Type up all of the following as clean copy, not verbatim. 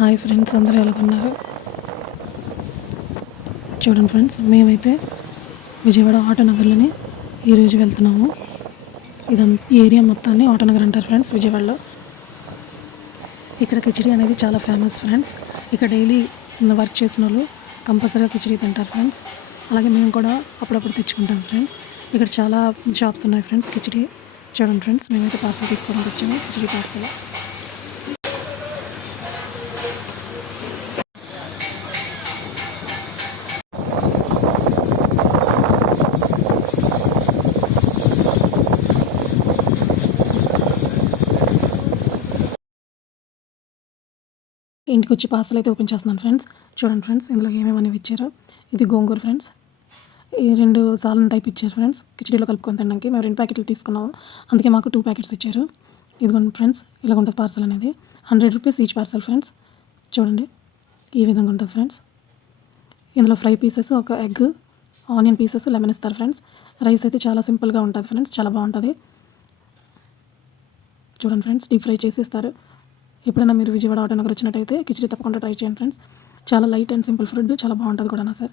Hi friends, అందరూ ఎలాగున్నారు? చూడండి friends, మేమైతే విజయవాడ ఆటోనగర్లోని ఈరోజు వెళ్తున్నాము. ఈ ఏరియా మొత్తాన్ని ఆటోనగర్ అంటారు ఫ్రెండ్స్ విజయవాడలో. ఇక్కడ కిచిడి అనేది చాలా ఫేమస్ ఫ్రెండ్స్. ఇక్కడ డైలీ వర్క్ చేసిన వాళ్ళు కంపల్సరీగా కిచిడి తింటారు ఫ్రెండ్స్. అలాగే మేము కూడా అప్పుడప్పుడు తెచ్చుకుంటాం ఫ్రెండ్స్. ఇక్కడ చాలా షాప్స్ ఉన్నాయి ఫ్రెండ్స్ కిచిడి. చూడండి ఫ్రెండ్స్, మేమైతే పార్సల్ తీసుకోవడానికి వచ్చాము, కిచిడి పార్సల్. ఇంటికి వచ్చి పార్సల్ అయితే ఓపెన్ చేస్తున్నాను ఫ్రెండ్స్. చూడండి ఫ్రెండ్స్, ఇందులో ఏమేమి ఇచ్చారో. ఇది గోంగూర ఫ్రెండ్స్. ఈ 2 సాలన్ టైప్ ఇచ్చారు ఫ్రెండ్స్. కిచిడీలో కలుపుకొని తినడానికి మేము 2 ప్యాకెట్లు తీసుకున్నాము, అందుకే మాకు 2 ప్యాకెట్స్ ఇచ్చారు. ఇదిగోండి ఫ్రెండ్స్, ఇలా ఉంటుంది పార్సల్ అనేది. 100 రూపీస్ ఈచ్ పార్సల్ ఫ్రెండ్స్. చూడండి, ఈ విధంగా ఉంటుంది ఫ్రెండ్స్. ఇందులో ఫ్రై పీసెస్, ఒక ఎగ్, ఆనియన్ పీసెస్, లెమన్ ఇస్తారు ఫ్రెండ్స్. రైస్ అయితే చాలా సింపుల్గా ఉంటుంది ఫ్రెండ్స్, చాలా బాగుంటుంది. చూడండి ఫ్రెండ్స్, డీప్ ఫ్రై చేసి ఇస్తారు. ఎప్పుడైనా మీరు విజయవాడ ఆటోనగర్ వచ్చినట్టయితే కిచిడి తప్పకుండా ట్రై చేయండి ఫ్రెండ్స్. చాలా లైట్ అండ్ సింపుల్ ఫుడ్, చాలా బాగుంటుంది కూడా సార్.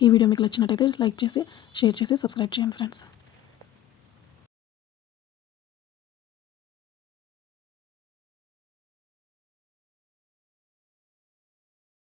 ఈ వీడియో మీకు నచ్చినట్టయితే లైక్ చేసి, షేర్ చేసి, సబ్స్క్రైబ్ చేయండి ఫ్రెండ్స్.